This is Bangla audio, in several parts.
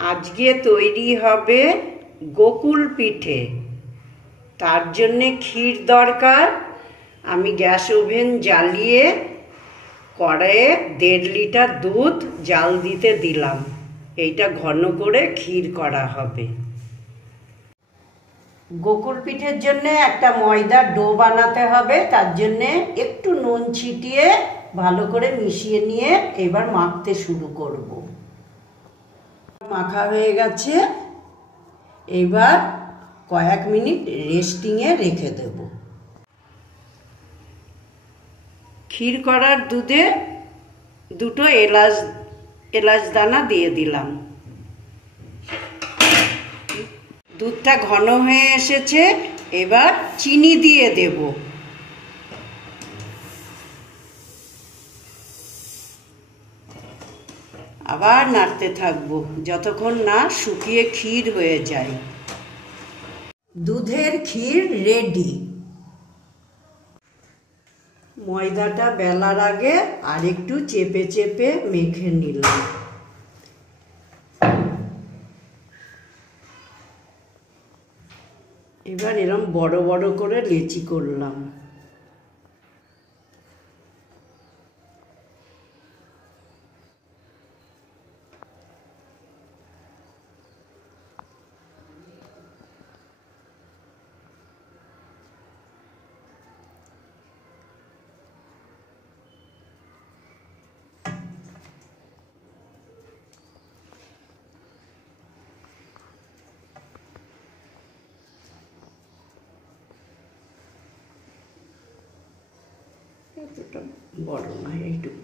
আজকে তৈরি হবে গোকুল পিঠে। তার জন্য ক্ষীর দরকার। আমি গ্যাস ওভেন জ্বালিয়ে কড়াইয়ে 1.5 লিটার দুধ জাল দিতে দিলাম। এইটা ঘন করে ক্ষীর করা হবে। গোকুল পিঠের জন্য একটা ময়দার ডো বানাতে হবে। তার জন্য একটু নুন ছিটিয়ে ভালো করে মিশিয়ে নিয়ে এবার মাখতে শুরু করব। মাখা হয়ে গেছে, এবার কয়েক মিনিট রেস্টিংয়ে রেখে দেব। ক্ষীর করার দুধে 2টো এলাচ দানা দিয়ে দিলাম। দুধটা ঘন হয়ে এসেছে, এবার চিনি দিয়ে দেব। আবার নাড়তে থাকবো যতক্ষণ না শুকিয়ে ক্ষীর হয়ে যায়। দুধের ক্ষীর রেডি। ময়দাটা বেলার আগে আরেকটু চেপে চেপে মেখে নিলাম। এবার এরকম বড় বড় করে লেচি করলাম। এতটা বড় না, এইটুকু।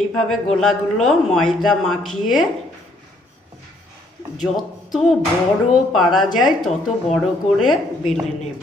এইভাবে গোলাগুলো ময়দা মাখিয়ে যত বড় পারা যায় তত বড় করে বেলে নেব।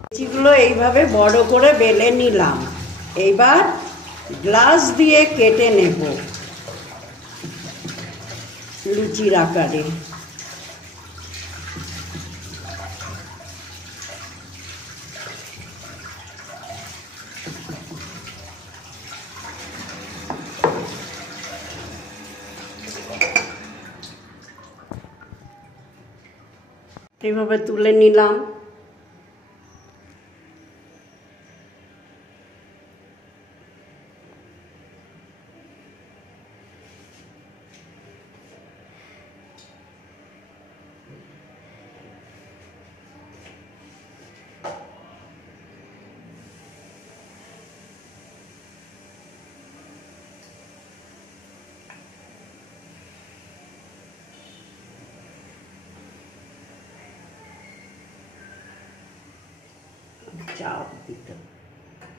লুচিগুলো এইভাবে বড় করে বেলে নিলাম। এইবার গ্লাস দিয়ে কেটে নেব লুচির আকারে। এইভাবে তুলে নিলাম। চাপ দিতে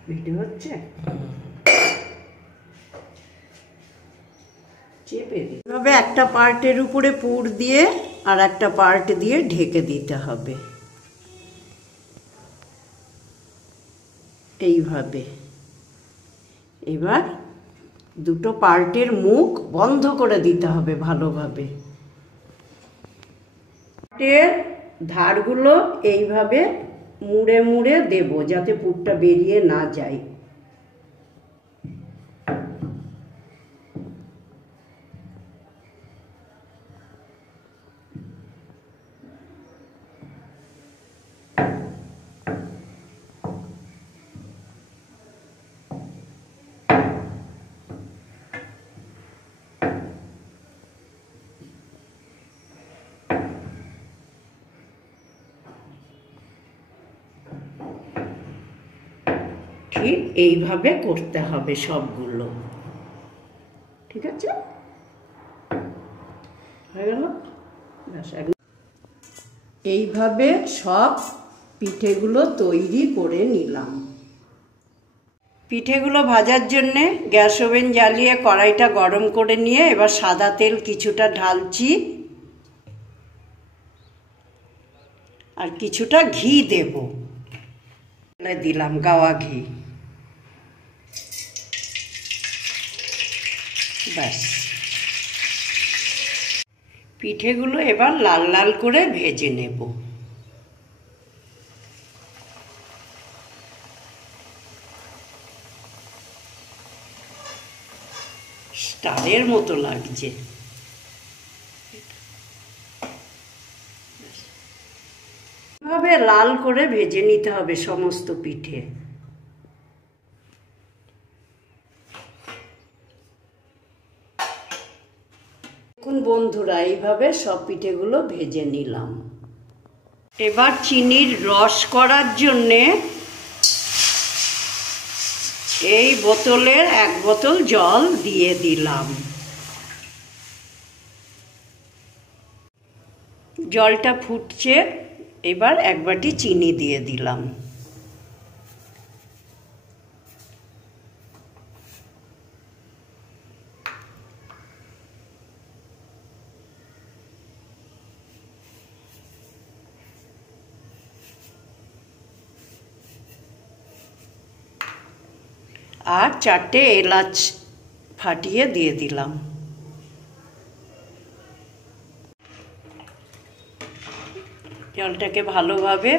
ভিডিও হচ্ছে, চেপে দিই। এভাবে একটা পার্টের উপরে পুর দিয়ে আর একটা পার্ট দিয়ে ঢেকে দিতে হবে। এইভাবে এবার 2টো পার্টের মুখ বন্ধ করে দিতে হবে ভালোভাবে। পার্টের ধারগুলো এইভাবে মুড়ে মুড়ে দেব যাতে পুরটা বেরিয়ে না যায়। ঠিক এইভাবে করতে হবে সবগুলো। ঠিক আছে, হয়ে গেল। এইভাবে সব পিঠেগুলো তৈরি করে নিলাম। পিঠেগুলো ভাজার জন্যে গ্যাস ওভেন জ্বালিয়ে কড়াইটা গরম করে নিয়ে এবার সাদা তেল কিছুটা ঢালছি আর কিছুটা ঘি দেব। দিলাম গাওয়া ঘি। ব্যাস, পিঠেগুলো এবার লাল লাল করে ভেজে নেব। স্টারের মতো লাগছে। এভাবে লাল করে ভেজে নিতে হবে সমস্ত পিঠে। দেখুন বন্ধুরা, এইভাবে সব পিঠেগুলো ভেজে নিলাম। এবার চিনির রস করার জন্যে এই বোতলের 1 বোতল জল দিয়ে দিলাম। জলটা ফুটছে, এবার 1 বাটি চিনি দিয়ে দিলাম। আর 4টে এলাচ ফাটিয়ে দিয়ে দিলাম। জলটাকে ভালোভাবে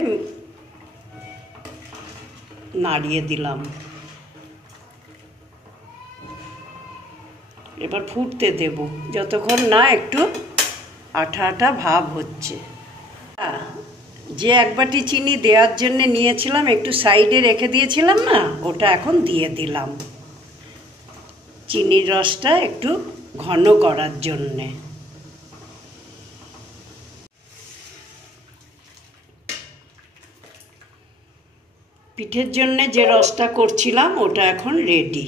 নাড়িয়ে দিলাম। এবার ফুটতে দেব যতক্ষণ না একটু আঠা আঠা ভাব হচ্ছে। যে 1 বাটি চিনি দেওয়ার জন্য নিয়েছিলাম, একটু সাইডে রেখে দিয়েছিলাম না, ওটা এখন দিয়ে দিলাম চিনির রসটা একটু ঘন করার জন্যে। পিঠের জন্য যে রসটা করছিলাম ওটা এখন রেডি।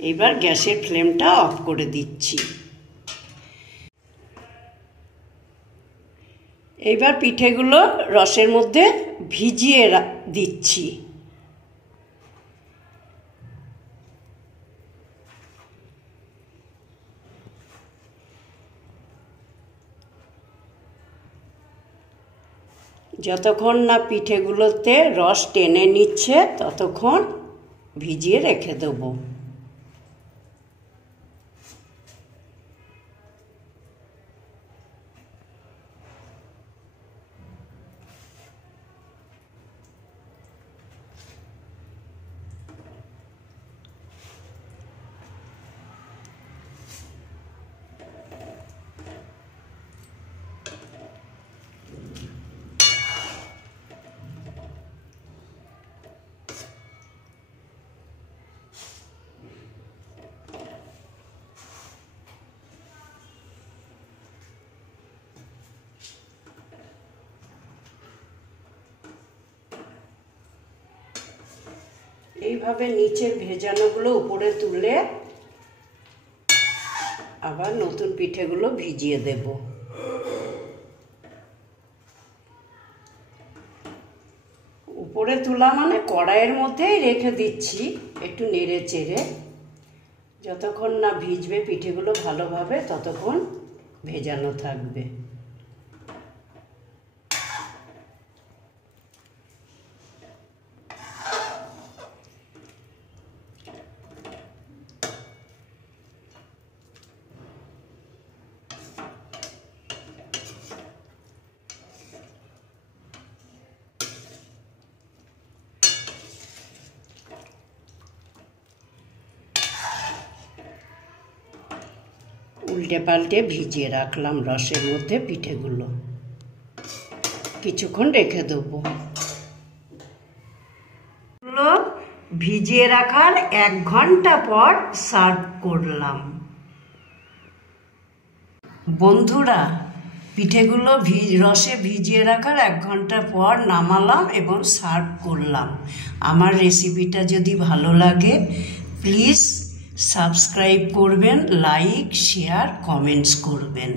এবার গ্যাসের ফ্লেমটা অফ করে দিচ্ছি। এইবার পিঠেগুলো রসের মধ্যে ভিজিয়ে দিচ্ছি। যতক্ষণ না পিঠেগুলোতে রস টেনে নিচ্ছে ততক্ষণ ভিজিয়ে রেখে দেবো। এইভাবে নিচের ভেজানোগুলো উপরে তুলে আবার নতুন পিঠেগুলো ভিজিয়ে দেব। উপরে তোলা মানে কড়াইয়ের মধ্যেই রেখে দিচ্ছি একটু নেড়ে চেড়ে। যতক্ষণ না ভিজবে পিঠেগুলো ভালোভাবে ততক্ষণ ভেজানো থাকবে। উল্টে পাল্টে ভিজিয়ে রাখলাম রসের মধ্যে পিঠেগুলো, কিছুক্ষণ রেখে দেবো। ভিজিয়ে রাখার 1 ঘন্টা পর সার্ভ করলাম। বন্ধুরা, পিঠেগুলো রসে ভিজিয়ে রাখার 1 ঘন্টা পর নামালাম এবং সার্ভ করলাম। আমার রেসিপিটা যদি ভালো লাগে প্লিজ সাবস্ক্রাইব করবেন, লাইক, শেয়ার, কমেন্টস করবেন।